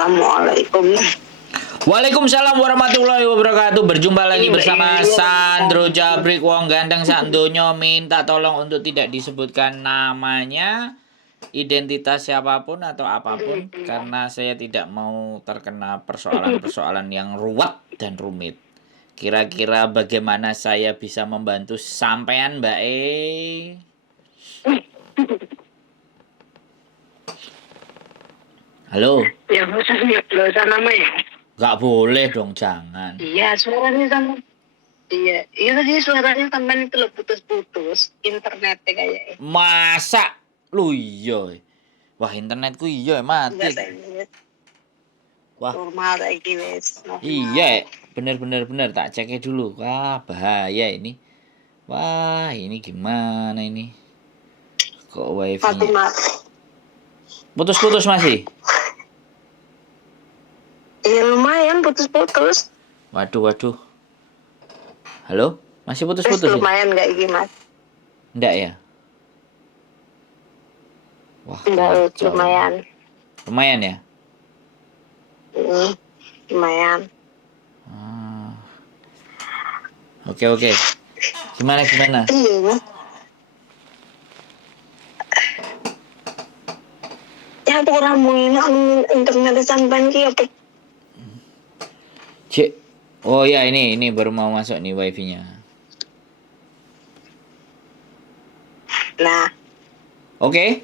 Assalamualaikum. Waalaikumsalam warahmatullahi wabarakatuh. Berjumpa lagi bersama Sandro Jabrik wong ganteng sak donya, minta tolong untuk tidak disebutkan namanya, identitas siapapun atau apapun, karena saya tidak mau terkena persoalan-persoalan yang ruwet dan rumit. Kira-kira bagaimana saya bisa membantu sampean, Mbak E? Halo? Ya, usah nama ya. Gak boleh dong, jangan. Iya, suaranya sama. Iya tadi suaranya sampai itu lo putus-putus. Internetnya kayaknya. Masa? Lu iya. Wah, internetku iya mati. Enggak saya. Wah. Normal lagi wes. Iya, bener tak ceknya dulu. Wah, bahaya ini. Wah, ini gimana ini? Kok wifi? Putus-putus masih? Iya lumayan putus-putus. Waduh. Halo? Masih putus-putus? Lumayan nggak ini mas? Enggak ya? Wah, enggak, kacau. Lumayan ya? Lumayan. Oke. Gimana? Iya. Ya aku ramuin internet sampai ki apa? Cek. Oh ya, ini baru mau masuk nih wifi-nya. Nah. Oke.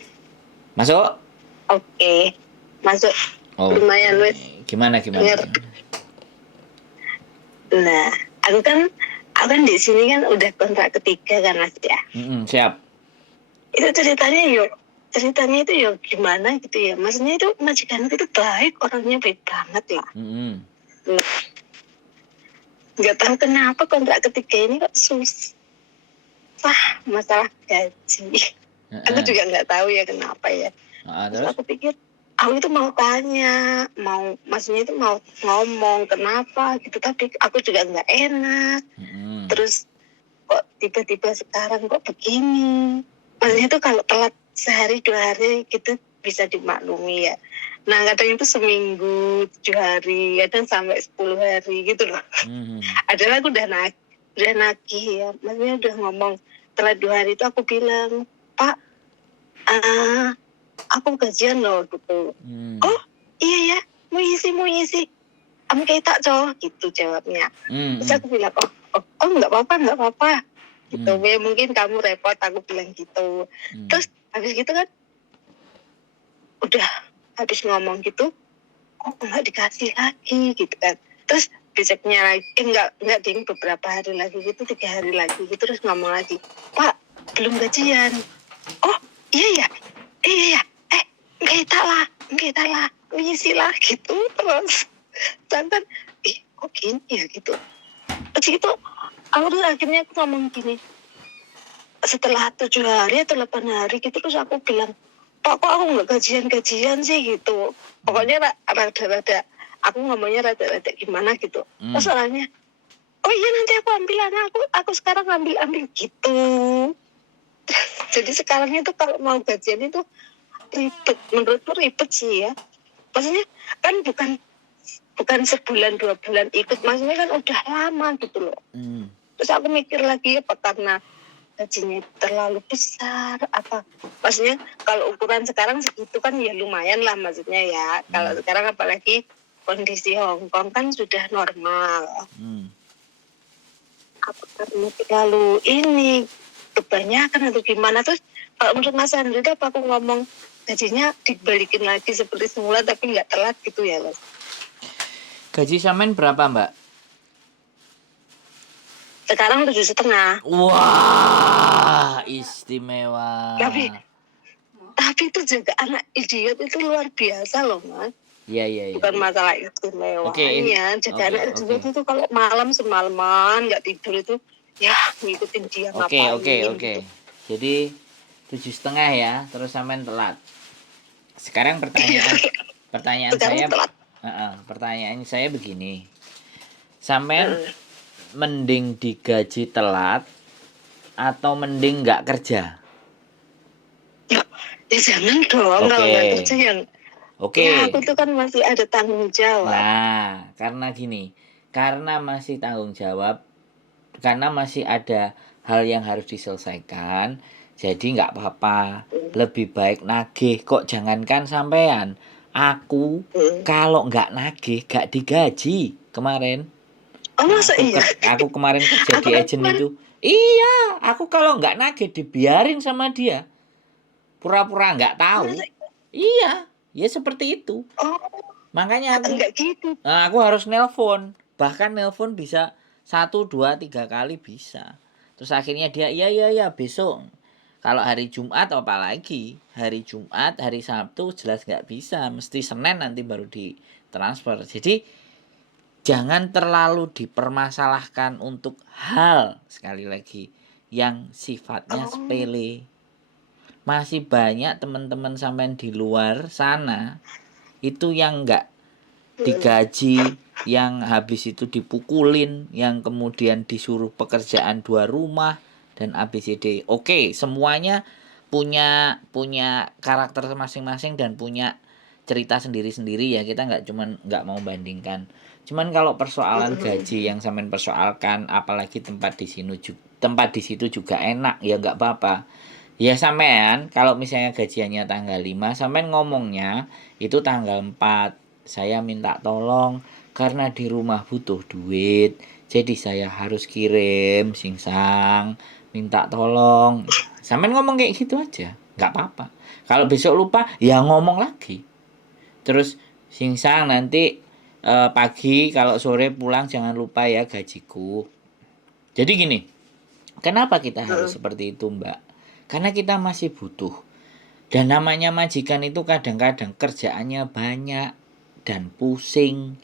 Masuk? Oke. Masuk. Oh, lumayan wes. Gimana? Nah, aku kan di sini kan udah kontrak ketiga kan mas ya. Siap. Itu ceritanya itu gimana gitu ya. Maksudnya itu majikan itu baik, orangnya baik banget lah. Nah, nggak tahu kenapa kontrak ketiga ini kok susah masalah gaji. Aku juga nggak tahu ya kenapa ya. Terus aku pikir aku itu mau tanya, maksudnya itu mau ngomong kenapa gitu, tapi aku juga nggak enak. Terus kok tiba-tiba sekarang kok begini. Maksudnya itu kalau telat sehari 2 hari gitu bisa dimaklumi ya. Nah kadang itu seminggu 7 hari, kadang sampai 10 hari gitu loh. Adalah aku udah nagih ya, maksudnya udah ngomong telat 2 hari itu aku bilang, Pak, aku gajian loh gitu. Oh iya ya, mau isi. Kayak tak cowok gitu jawabnya. Terus aku bilang, oh nggak apa-apa. Gitu, ya mungkin kamu repot, aku bilang gitu. Terus habis gitu kan, udah habis ngomong gitu, kok nggak dikasih lagi gitu kan. Terus besoknya lagi, nggak ding, beberapa hari lagi gitu, 3 hari lagi gitu, terus ngomong lagi, Pak, belum gajian. Oh iya ya, enggak lah, ngisi lah gitu. Terus santan, kok gini ya gitu. Terus gitu, aku tuh akhirnya aku ngomong gini, setelah 7 hari atau 8 hari gitu, terus aku bilang, Pak, kok aku nggak gajian sih gitu. Pokoknya rada-rada, aku ngomongnya rada-rada gimana gitu. Terus orangnya, oh iya nanti aku ambil aku sekarang ambil gitu. Jadi sekarang itu kalau mau gajian itu ribet, menurutku ribet sih ya. Maksudnya kan bukan sebulan 2 bulan ikut, maksudnya kan udah lama gitu loh. Terus aku mikir lagi, apa karena gajinya terlalu besar apa, maksudnya kalau ukuran sekarang segitu kan ya lumayan lah maksudnya ya. Kalau sekarang apalagi kondisi Hong Kong kan sudah normal. Apa karena terlalu ini kebanyakan atau gimana? Terus kalau menurut Mas Andri apa aku ngomong gajinya dibalikin lagi seperti semula tapi nggak telat gitu ya Mas? Gaji sampean berapa Mbak? Sekarang 7,5. Wah, istimewa. Tapi itu juga anak idiot itu luar biasa loh Mas. Iya. Bukan masalah istimewanya. Jaga anak idiot itu kalau malam semalaman nggak tidur itu ya ngikutin dia ngapain. Oke. Jadi 7,5 ya, terus sampean telat. Sekarang pertanyaan saya begini. Sampean mending digaji telat atau mending nggak kerja? Ya jangan dong. Kalau nggak kerja yang Oke. Ya, aku tuh kan masih ada tanggung jawab. Nah, karena gini, karena masih tanggung jawab, karena masih ada hal yang harus diselesaikan, jadi nggak apa-apa. Lebih baik nagih. Kok jangankan sampean, aku kalau nggak nagih, nggak digaji kemarin. Oh, masa iya? Aku kemarin kerja Aku di kan agent kemarin, itu. Iya, aku kalau nggak nagih dibiarin sama dia. Pura-pura nggak tahu. masa, Iya, ya seperti itu. oh, Makanya enggak gitu. aku harus nelpon. Bahkan nelpon bisa 1, 2, 3 kali bisa. Terus akhirnya dia iya besok. Kalau hari Jumat apalagi hari Jumat, hari Sabtu jelas nggak bisa. Mesti Senin nanti baru ditransfer. Jadi jangan terlalu dipermasalahkan untuk hal sekali lagi yang sifatnya Oh, sepele. Masih banyak teman-teman sampean di luar sana itu yang nggak digaji, yang habis itu dipukulin, yang kemudian disuruh pekerjaan 2 rumah dan ABCD. Oke, semuanya punya punya karakter masing-masing dan punya cerita sendiri-sendiri ya. Kita nggak mau bandingkan. Cuman kalau persoalan gaji yang sampean persoalkan, apalagi tempat di situ juga enak, ya nggak apa-apa. Ya sampean kalau misalnya gajiannya tanggal 5, sampean ngomongnya itu tanggal 4. Saya minta tolong karena di rumah butuh duit. Jadi saya harus kirim singsang, minta tolong. Sampean ngomong kayak gitu aja, nggak apa-apa. Kalau besok lupa, ya ngomong lagi. Terus singsang nanti pagi kalau sore pulang jangan lupa ya gajiku. Jadi gini, kenapa kita harus seperti itu, Mbak? Karena kita masih butuh. Dan namanya majikan itu kadang-kadang kerjaannya banyak dan pusing.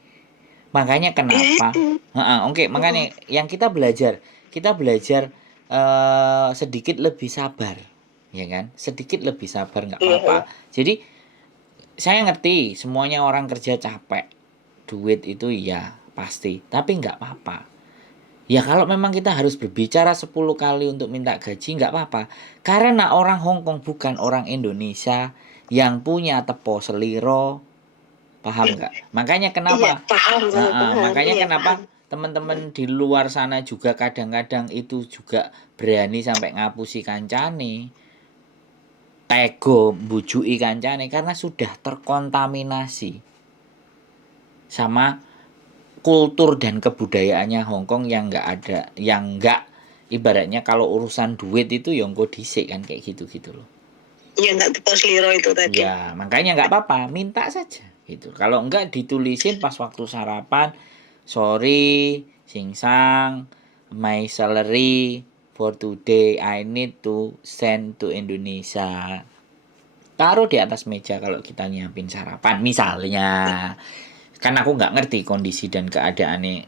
Makanya kenapa? Oke, makanya yang kita belajar sedikit lebih sabar, ya kan? Sedikit lebih sabar nggak apa-apa. Jadi saya ngerti semuanya orang kerja capek, duit itu ya pasti, tapi nggak apa-apa. Ya kalau memang kita harus berbicara 10 kali untuk minta gaji nggak apa-apa. Karena orang Hongkong bukan orang Indonesia yang punya tepo seliro, paham nggak? Makanya iya, kenapa? paham, paham, Makanya iya, kenapa paham. teman-teman di luar sana juga kadang-kadang itu juga berani sampai ngapusi kancane, tego mbujui kancane karena sudah terkontaminasi sama kultur dan kebudayaannya Hongkong yang nggak ada, yang nggak ibaratnya kalau urusan duit itu yang kok dhisik kan kayak gitu-gitu loh. Iya, enggak tepas liro itu tadi. Ya, makanya nggak apa-apa, minta saja gitu. Kalau enggak ditulisin pas waktu sarapan, sorry, singsang, my salary for today I need to send to Indonesia. Taruh di atas meja kalau kita nyiapin sarapan misalnya. Kan aku nggak ngerti kondisi dan keadaannya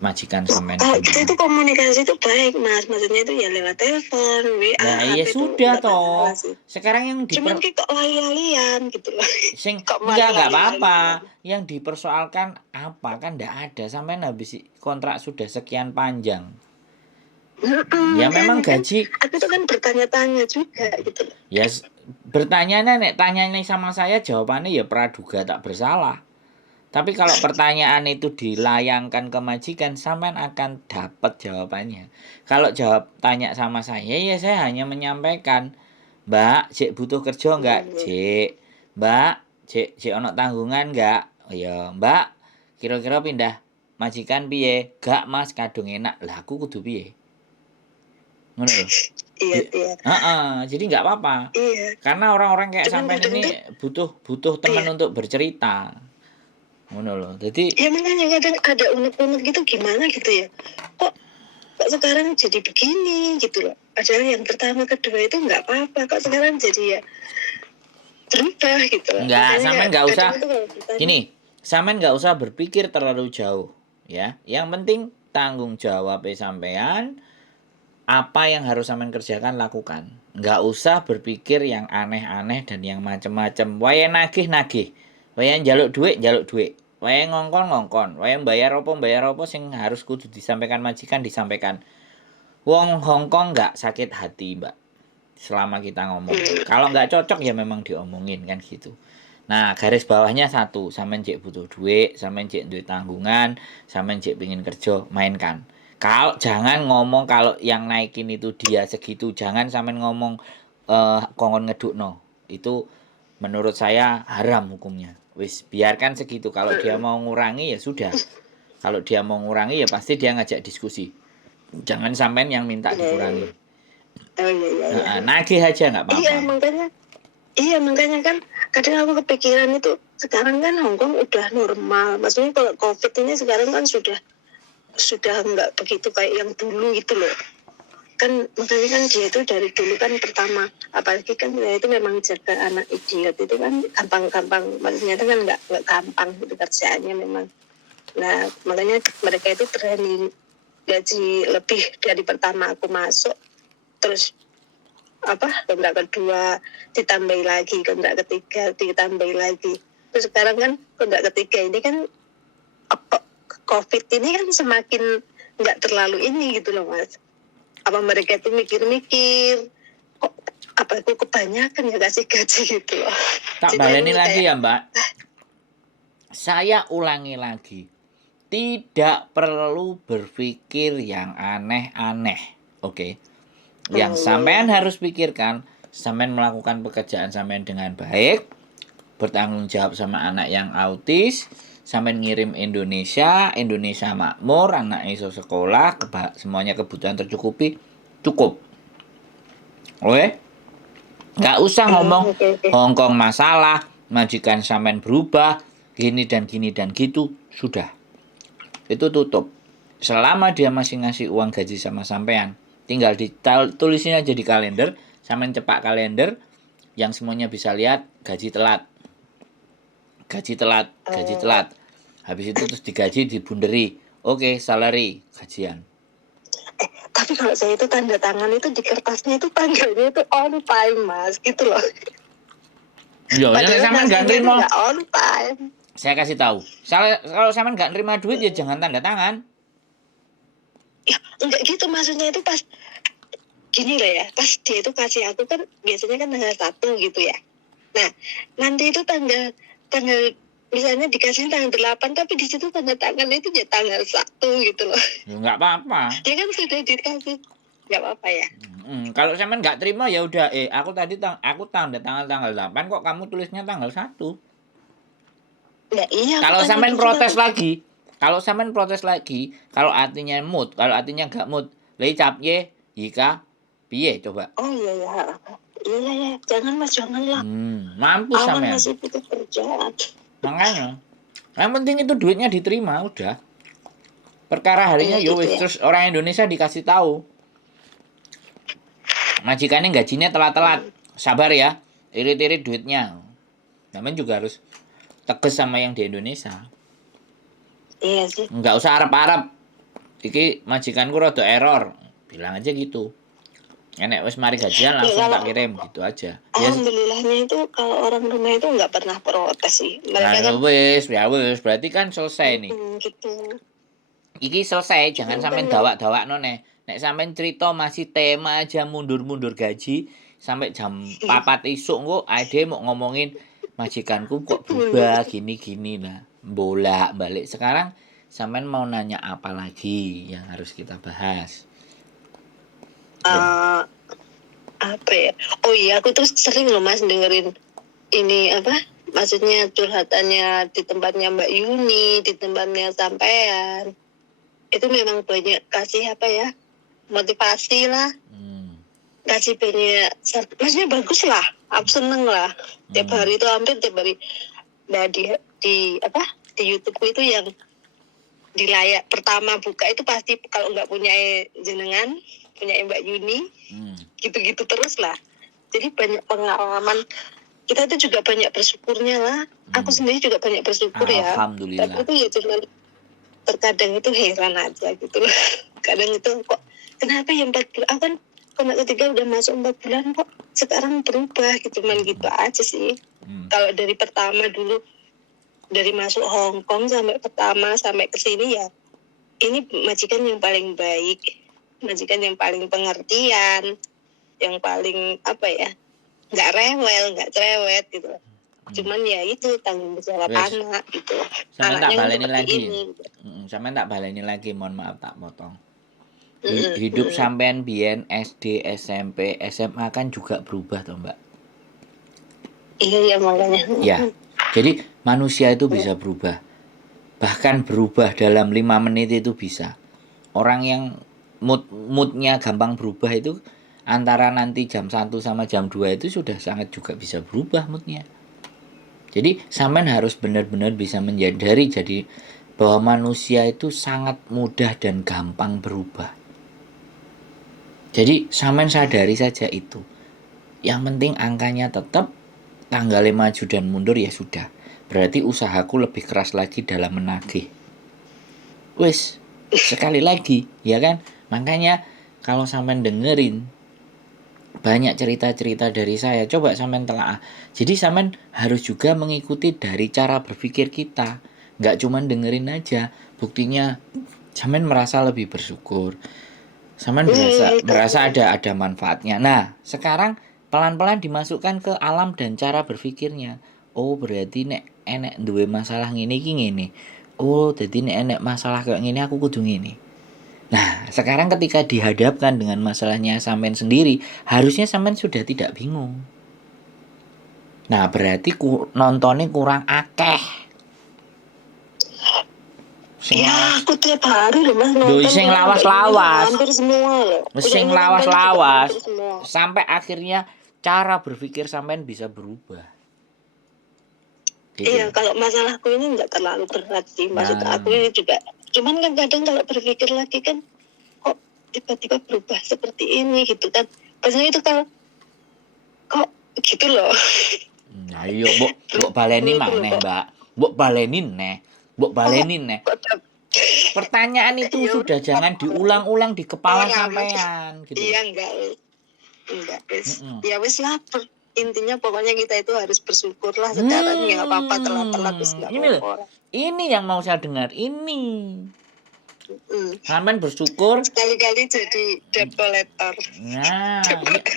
majikan semen Oh, kita itu komunikasi itu baik, Mas. Maksudnya itu ya lewat telepon, WA, Nah, iya HP itu sudah enggak masalah toh. sih. Sekarang yang Cuman kok lali-lalian gitu loh. Kok enggak lali-lalian. apa-apa. Yang dipersoalkan apa kan enggak ada sampai habis kontrak sudah sekian panjang. Ya memang Kan, gaji. aku tuh kan bertanya-tanya juga gitu loh. Ya bertanya nek tanyanya sama saya jawabannya ya praduga tak bersalah. Tapi kalau pertanyaan itu dilayangkan ke majikan, sampean akan dapat jawabannya. Kalau tanya sama saya, ya saya hanya menyampaikan, Mbak, cek butuh kerja enggak? Cek. Mbak, cek ono tanggungan enggak? Oh ya, Mbak, kira-kira pindah majikan piye? Gak Mas, kadung enak. Lah aku kudu piye? Ngono lho. Iya. Jadi enggak apa-apa. Iya. Karena orang-orang kayak Cuman sampean ini butuh teman untuk bercerita. Ngono loh. Jadi ya makanya kadang ada unek-unek gitu gimana gitu ya. Kok sekarang jadi begini gitu loh. Padahal yang pertama kedua itu nggak apa-apa. Kok sekarang jadi ya berubah gitu loh. enggak, sampean enggak usah. Gini. Gini, sampean enggak usah berpikir terlalu jauh, ya. Yang penting tanggung jawab sampean, apa yang harus sampean kerjakan lakukan. Enggak usah berpikir yang aneh-aneh dan yang macem-macem. Wae nagih. Wae njaluk duit. Wae ngongkon. Wae bayar apa sing harus kudu disampaikan majikan disampaikan. Wong Hongkong enggak sakit hati, Mbak. Selama kita ngomong. Kalau nggak cocok ya memang diomongin kan gitu. Nah, garis bawahnya satu, sampean cek butuh duit, sampean cek duit tanggungan, sampean cek pengen kerja, mainkan. Kalau jangan ngomong kalau yang naikin itu dia segitu, jangan sampean ngomong kongkon ngedukno. Itu menurut saya haram hukumnya. Wis, biarkan segitu. Kalau dia mau ngurangi ya sudah. Kalau dia mau ngurangi ya pasti dia ngajak diskusi. Jangan sampean yang minta dikurangi. Oh iya. Nagih aja nggak Iya apa-apa. makanya kan kadang aku kepikiran itu sekarang kan Hong Kong udah normal. Maksudnya kalau COVID ini sekarang kan sudah nggak begitu kayak yang dulu gitu loh. Kan makanya kan dia itu dari dulu kan pertama, apalagi kan dia itu memang jaga anak idiot itu kan gampang, maksudnya itu kan nggak gampang itu kerjaannya memang. Nah makanya mereka itu berani gaji lebih dari pertama aku masuk, terus kontrak kedua ditambahi lagi, kontrak ketiga ditambahi lagi, terus sekarang kan kontrak ketiga ini kan COVID ini kan semakin nggak terlalu ini gitu loh Mas. Apa mereka itu mikir-mikir kok aku kebanyakan ya kasih gaji gitu loh. Tak Jadi baleni aku lagi kayak, ya Mbak. Saya ulangi lagi. Tidak perlu berpikir yang aneh-aneh. Oke. Yang sampean harus pikirkan, sampean melakukan pekerjaan sampean dengan baik, bertanggung jawab sama anak yang autis, sampean ngirim Indonesia makmur, anak iso sekolah, semuanya kebutuhan tercukupi, cukup. Oke? Nggak usah ngomong oke. Hongkong masalah, majikan sampean berubah, gini dan gitu, sudah. Itu tutup. Selama dia masih ngasih uang gaji sama sampean, tinggal ditulisin aja di kalender, sampean cepak kalender, yang semuanya bisa lihat gaji telat. Habis itu terus digaji, dibunderi. Oke, salary, gajian. Tapi kalau saya itu tanda tangan itu di kertasnya itu tanggalnya itu on time Mas, gitu loh. Padahal sampean nggak nerima. Nggak on time. Saya kasih tahu. Kalau sampean nggak nerima duit ya jangan tanda tangan. Ya enggak gitu, maksudnya itu pas gini loh ya, pas dia itu kasih aku kan biasanya kan tanggal 1 gitu ya. Nah nanti itu tanggal misalnya dikasih tanggal 8, tapi di situ tanda tangan itu ya tanggal 1 gitu loh. Ya nggak apa-apa. Dia kan sudah dikasih, nggak apa-apa ya. Kalau sampean nggak terima ya udah, aku tanda tanggal 8 kok kamu tulisnya tanggal 1. Nah, iya. Kalau sampean protes lagi, kalau artinya mood, kalau artinya nggak mood, lei cap ye, ika, piye coba. Oh iya. Jangan Mas, jangan lah. Mampus Awan sampean. masih butuh kerjaan. Makanya, yang penting itu duitnya diterima udah. Perkara harinya Iya, wis gitu ya. terus orang Indonesia dikasih tahu. Majikannya gajinya telat-telat. Sabar ya, irit-irit duitnya. Namanya juga harus tegas sama yang di Indonesia. Iya sih. Enggak usah arep-arep. Iki majikanku rada error. Bilang aja gitu. Enek wis mari gajian langsung tak kirim gitu aja. Alhamdulillahnya itu kalau orang rumah itu nggak pernah protes sih. Mereka kan wis, berarti kan selesai nih. gitu. Iki selesai, jangan sampean dawak-dawakno nek. Nek sampean cerita masih tema aja mundur-mundur gaji sampai jam 4 isuk engko ade mau ngomongin majikanku kok berubah gini-gini lah. Bolak-balik. Sekarang sampean mau nanya apa lagi yang harus kita bahas? Apa ya? Oh iya, aku tuh sering loh Mas dengerin ini maksudnya curhatannya di tempatnya Mbak Yuni, di tempatnya sampean. Itu memang banyak kasih motivasi lah. Kasih banyak, maksudnya bagus lah. Aku seneng lah. Tiap hari itu hampir tiap hari. Nah di YouTube itu yang di layar pertama buka itu pasti kalau nggak punya jenengan, punya Mbak Yuni, gitu-gitu terus lah. Jadi banyak pengalaman. Kita itu juga banyak bersyukurnya lah. Aku sendiri juga banyak bersyukur ya. Alhamdulillah. Tapi itu ya cuma terkadang itu heran aja gitu loh. Kadang itu kok kenapa ya 4 bulan? Aku kan kontrak ketiga udah masuk 4 bulan kok sekarang berubah gitu, cuman gitu aja sih. Kalau dari pertama dulu, dari masuk Hong Kong sampai pertama sampai ke sini ya, ini majikan yang paling baik, majikan yang paling pengertian, yang paling nggak rewel, nggak cerewet gitu. Cuman ya itu tanggung jawab Wes, anak gitu. sampean tak Anaknya kan baleni seperti lagi. ini. Sampean tak baleni lagi, mohon maaf tak potong. Mm-mm, Hidup mm-mm. sampean biyen SD, SMP, SMA kan juga berubah toh, Mbak. Iya makanya. Ya. Jadi manusia itu bisa berubah. Bahkan berubah dalam 5 menit itu bisa. Orang yang moodnya gampang berubah itu antara nanti jam 1 sama jam 2 itu sudah sangat juga bisa berubah moodnya. Jadi sampean harus benar-benar bisa menyadari jadi bahwa manusia itu sangat mudah dan gampang berubah. Jadi sampean sadari saja itu. Yang penting angkanya tetap, tanggalnya maju dan mundur ya sudah. Berarti usahaku lebih keras lagi dalam menagih. Wes, sekali lagi, ya kan? Makanya kalau sampean dengerin banyak cerita-cerita dari saya, coba sampean telaah. Jadi sampean harus juga mengikuti dari cara berpikir kita. Nggak cuma dengerin aja. Buktinya sampean merasa lebih bersyukur. Sampean merasa ada manfaatnya. Nah, sekarang pelan-pelan dimasukkan ke alam dan cara berpikirnya. Oh, berarti nek enek duwe masalah ngene iki ngene. Oh, jadi nek enek masalah kayak ngene aku kudu ngene. Nah, sekarang ketika dihadapkan dengan masalahnya sampean sendiri, harusnya sampean sudah tidak bingung. Nah, berarti nontonnya kurang akeh. Ya, aku tiap hari loh Mas nonton. Doi sing lawas-lawas. Hampir semua loh. Sing lawas-lawas. Sampai akhirnya cara berpikir sampean bisa berubah. Gitu. Iya, kalau masalahku ini nggak terlalu berat sih. Maksud aku ini juga. Cuman kan kadang kalau berpikir lagi kan, kok tiba-tiba berubah seperti ini gitu kan. Maksudnya itu kalau kok gitu loh. Nah iya, mbok baleni maneh, Mbak. Mbok balenin neh. Pertanyaan itu sudah jangan diulang-ulang di kepala sampean gitu. Iya enggak wis. Ya wis lah. Intinya pokoknya kita itu harus bersyukur lah sekarang. Ya nggak apa-apa telat-telat wis nggak apa-apa. Ini yang mau saya dengar ini. Sampean bersyukur. Sekali-kali jadi debt collector. Nah,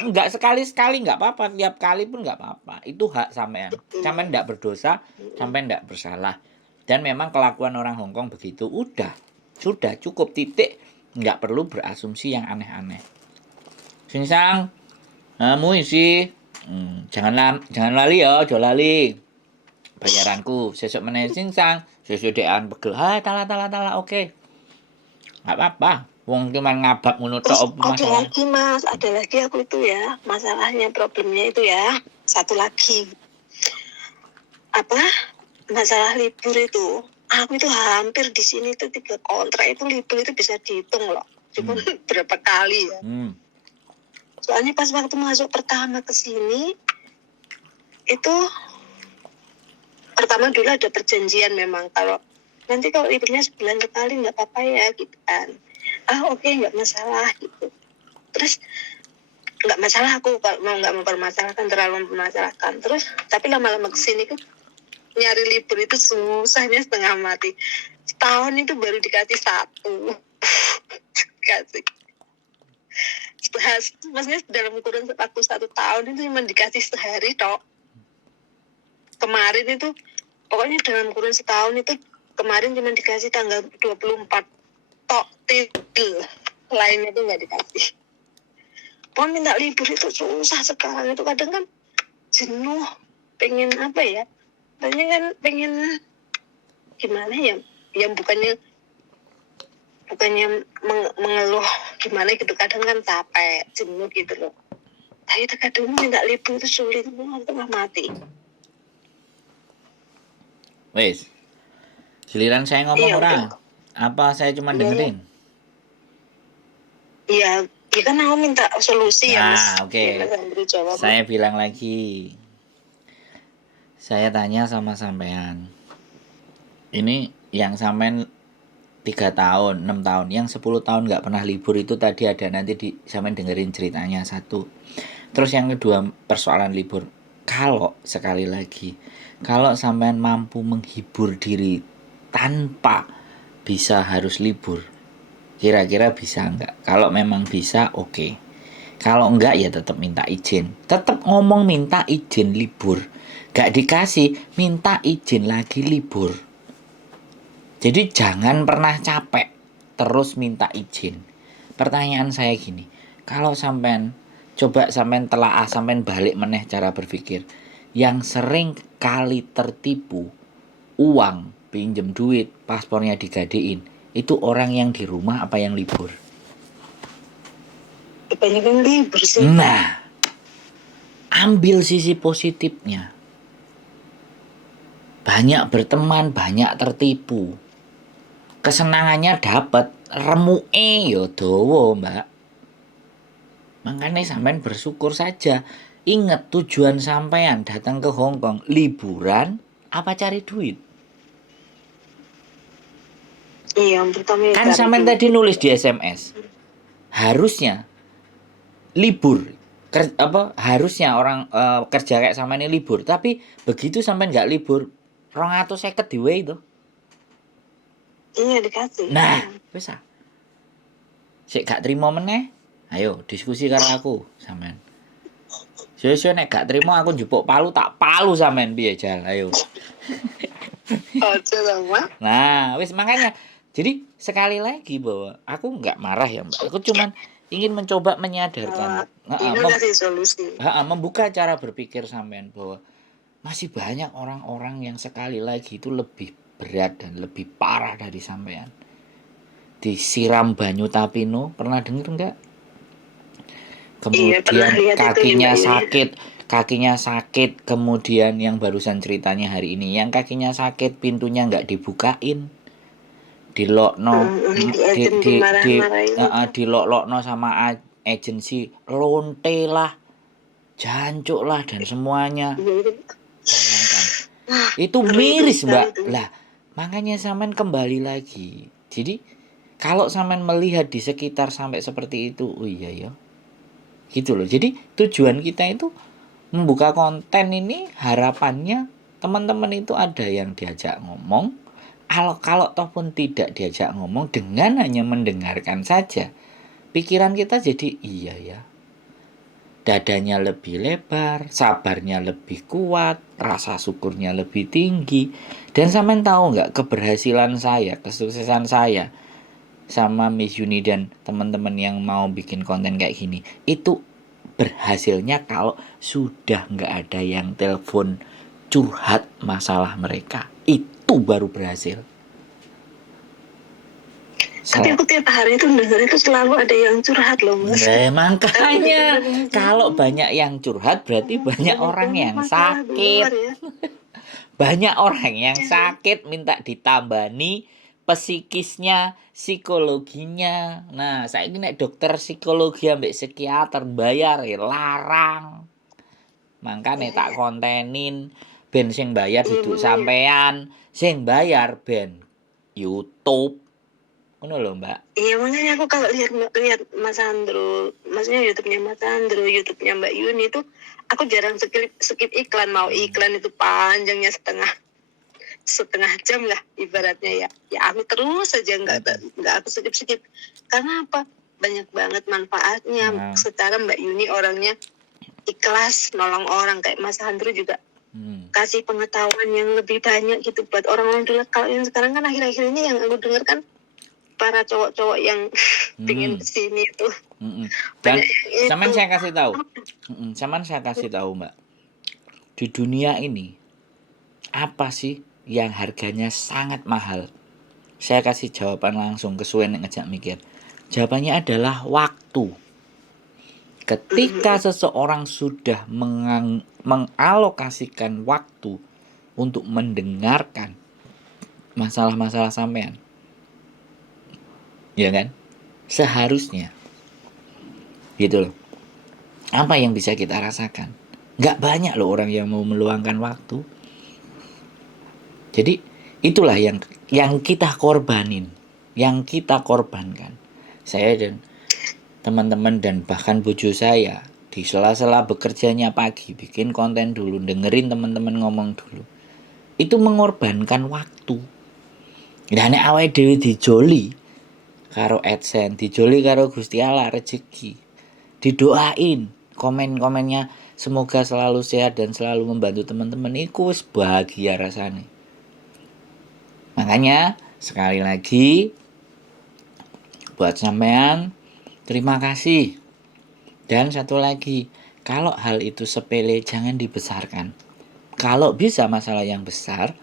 enggak sekali-sekali enggak apa-apa, tiap kali pun enggak apa-apa. Itu hak sampean. Sampean enggak berdosa, sampean enggak bersalah. Dan memang kelakuan orang Hongkong begitu, sudah cukup titik, enggak perlu berasumsi yang aneh-aneh. Singsang, kamu isi, jangan lali ya, ojo lali. Bayaranku, sesuk meneh singsang, sesuk dekan pegel. Hai, tala, oke. Enggak apa-apa. Wong cuman ngabak ngono tok masalah. Ada lagi Mas, ada lagi aku itu ya, masalahnya problemnya itu ya. Satu lagi. Apa? Masalah libur itu. Aku itu hampir di sini tuh 3 kontrak itu libur itu bisa dihitung loh. Cuma berapa kali ya. Soalnya pas waktu masuk pertama ke sini itu pertama dulu ada perjanjian memang kalau nanti kalau liburnya sebulan sekali nggak apa-apa ya gitu kan. Oke, nggak masalah gitu. Terus nggak masalah aku kalau mau nggak mempermasalahkan terlalu mempermasalahkan. Terus tapi lama-lama kesini kan nyari libur itu susahnya setengah mati. Setahun itu baru dikasih 1. Kasih. Maksudnya dalam kurun waktu 1 tahun itu cuma dikasih sehari tok. Kemarin itu pokoknya dalam kurun setahun itu kemarin cuma dikasih tanggal 24 tok titel. Lainnya itu nggak dikasih. Mau minta libur itu susah sekarang itu kadang kan jenuh, pengen apa ya? Kan pengen gimana ya? Yang bukannya mengeluh gimana gitu, kadang kan capek, jenuh gitu loh. Tapi kadang minta libur itu sulit, tengah mati. Wes, giliran saya ngomong orang. Apa saya cuma dengerin? Iya, ya kan aku minta solusi ya Mas. Oke. Saya bilang lagi. Saya tanya sama sampean. Ini yang sampean 3 tahun, 6 tahun, yang 10 tahun nggak pernah libur itu tadi ada nanti sampean dengerin ceritanya satu. Terus yang kedua persoalan libur. Kalau sekali lagi, kalau sampean mampu menghibur diri tanpa bisa harus libur, kira-kira bisa enggak? Kalau memang bisa, oke. Kalau enggak ya tetap minta izin. Tetap ngomong minta izin libur. Gak dikasih, minta izin lagi libur. Jadi jangan pernah capek terus minta izin. Pertanyaan saya gini, kalau sampean coba sampean telaah, sampean balik meneh cara berpikir, yang sering kali tertipu uang, pinjem duit, paspornya digadein, itu orang yang di rumah apa yang libur? Kebanyakan libur sih. Nah, ambil sisi positifnya. Banyak berteman, banyak tertipu. Kesenangannya dapat, remuke yo dawa, Mbak. Makanya sampean bersyukur saja. Ingat tujuan sampean datang ke Hong Kong liburan apa cari duit? Iya, yang pertama Kan sampean tadi nulis di SMS. Harusnya libur. Harusnya orang kerja kayak sama ini libur, tapi begitu sampean nggak libur, 250 di way itu. Iya dikasih. Nah, bisa. Sik gak terima meneh, ayo diskusi karo aku sampean. Sio-sio nek gak terima aku njupuk palu, tak palu sampean piye jal, ayo. Ojo sama. Nah, wis makanya. Jadi sekali lagi bahwa aku nggak marah ya, Mbak. Aku cuman ingin mencoba menyadarkan. Ini kasih solusi. Membuka cara berpikir sampean bahwa masih banyak orang-orang yang sekali lagi itu lebih berat dan lebih parah dari sampean. Disiram banyu tapino, pernah denger enggak? Kemudian kakinya sakit, kemudian yang barusan ceritanya hari ini, yang kakinya sakit pintunya nggak dibukain, dilokno, dilok-lokno sama agensi, lonte lah, jancuk lah dan semuanya. Bayangkan. Itu miris, Mbak. Lah, makanya sampean kembali lagi. Jadi kalau sampean melihat di sekitar sampai seperti itu, oh iya ya. Gitu loh. Jadi tujuan kita itu membuka konten ini harapannya teman-teman itu ada yang diajak ngomong. Kalau toh pun tidak diajak ngomong, dengan hanya mendengarkan saja, pikiran kita jadi iya ya. Dadanya lebih lebar, sabarnya lebih kuat, rasa syukurnya lebih tinggi. Dan sampean tahu nggak keberhasilan saya, kesuksesan saya sama Miss Yuni dan teman-teman yang mau bikin konten kayak gini, itu berhasilnya kalau sudah nggak ada yang telepon curhat masalah mereka, itu baru berhasil. Tapi aku tiap hari itu dengar itu selalu ada yang curhat loh Mas. Makanya kalau banyak yang curhat berarti banyak orang yang sakit. Banyak orang yang sakit minta ditambani psikisnya, psikologinya. Nah, saya ini dokter psikologi ambek psikiater bayar ya larang. Makanya tak kontenin ben sing bayar duduk sampean, sing bayar ben YouTube. Ngono lho, Mbak. Iya, makanya aku kalau lihat Mas Andro, maksudnya YouTube-nya Mas Andro, YouTube-nya Mbak Yuni itu aku jarang skip iklan. Mau iklan itu panjangnya setengah jam lah ibaratnya ya aku terus saja nggak aku skip karena apa, banyak banget manfaatnya. Secara Mbak Yuni orangnya ikhlas nolong orang, kayak Mas Andro juga kasih pengetahuan yang lebih banyak gitu buat orang-orang dulu. Kalau yang sekarang kan akhir-akhir ini yang aku dengar kan para cowok-cowok yang pingin kesini itu. Dan sampean saya kasih tahu. Mbak. Di dunia ini apa sih yang harganya sangat mahal? Saya kasih jawaban langsung, kesuwen ngejak mikir. Jawabannya adalah waktu. Ketika seseorang sudah mengalokasikan waktu untuk mendengarkan masalah-masalah sampean, ya kan? Seharusnya gitu loh. Apa yang bisa kita rasakan? Nggak banyak loh orang yang mau meluangkan waktu. Jadi itulah yang kita korbanin, yang kita korbankan. Saya dan teman-teman dan bahkan bojo saya di sela-sela bekerjanya pagi bikin konten dulu, dengerin teman-teman ngomong dulu. Itu mengorbankan waktu. Dan nek awake dhewe dijoli karo AdSense, dijoli karo Gusti Allah rezeki, didoain, komen-komennya semoga selalu sehat dan selalu membantu teman-teman, iku wis bahagia rasanya. Makanya sekali lagi buat sampean terima kasih. Dan satu lagi, kalau hal itu sepele jangan dibesarkan. Kalau bisa masalah yang besar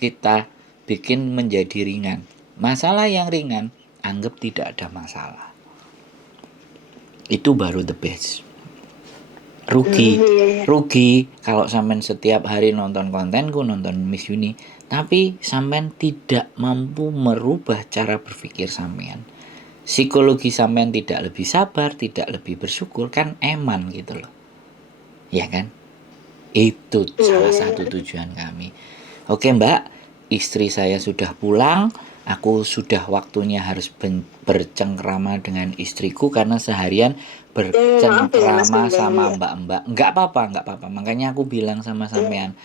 kita bikin menjadi ringan. Masalah yang ringan anggap tidak ada masalah. Itu baru the best. Rugi kalau sampean setiap hari nonton kontenku, nonton Miss Uni, tapi sampean tidak mampu merubah cara berpikir sampean. Psikologi sampean tidak lebih sabar, tidak lebih bersyukur, kan eman gitu loh. Ya kan? Itu salah satu tujuan kami. Oke Mbak, istri saya sudah pulang. Aku sudah waktunya harus bercengkrama dengan istriku karena seharian bercengkrama sama mbak-mbak. Enggak apa-apa. Makanya aku bilang sama sampean,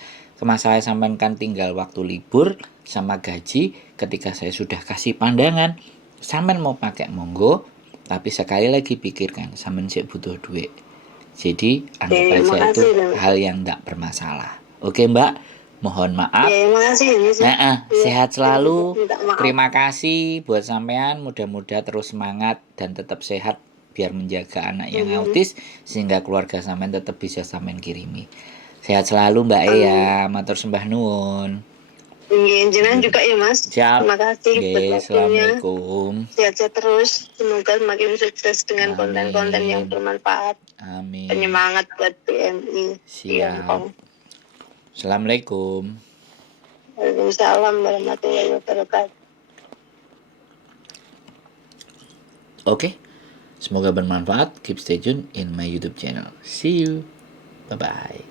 saya sampaikan tinggal waktu libur sama gaji. Ketika saya sudah kasih pandangan, sampean mau pakai monggo, tapi sekali lagi pikirkan, sampean sih butuh duit. Jadi anggap aja itu hal yang enggak bermasalah. Oke Mbak, mohon maaf. Sehat selalu. Terima kasih buat sampean. Mudah-mudahan terus semangat dan tetap sehat biar menjaga anak yang autis sehingga keluarga sampean tetap bisa sampean kirimi. Sehat selalu Mbak ya. Matur sembah nuwun. Jenengan juga ya Mas. Siap. Terima kasih buat waktunya. Assalamualaikum. Sehat-sehat terus. Semoga semakin sukses dengan konten-konten yang bermanfaat. Amin. Penyemangat buat PMI. Siap. Assalamualaikum. Waalaikumsalam warahmatullahi wabarakatuh. Oke. Semoga bermanfaat. Keep stay tune in my YouTube channel. See you. Bye-bye.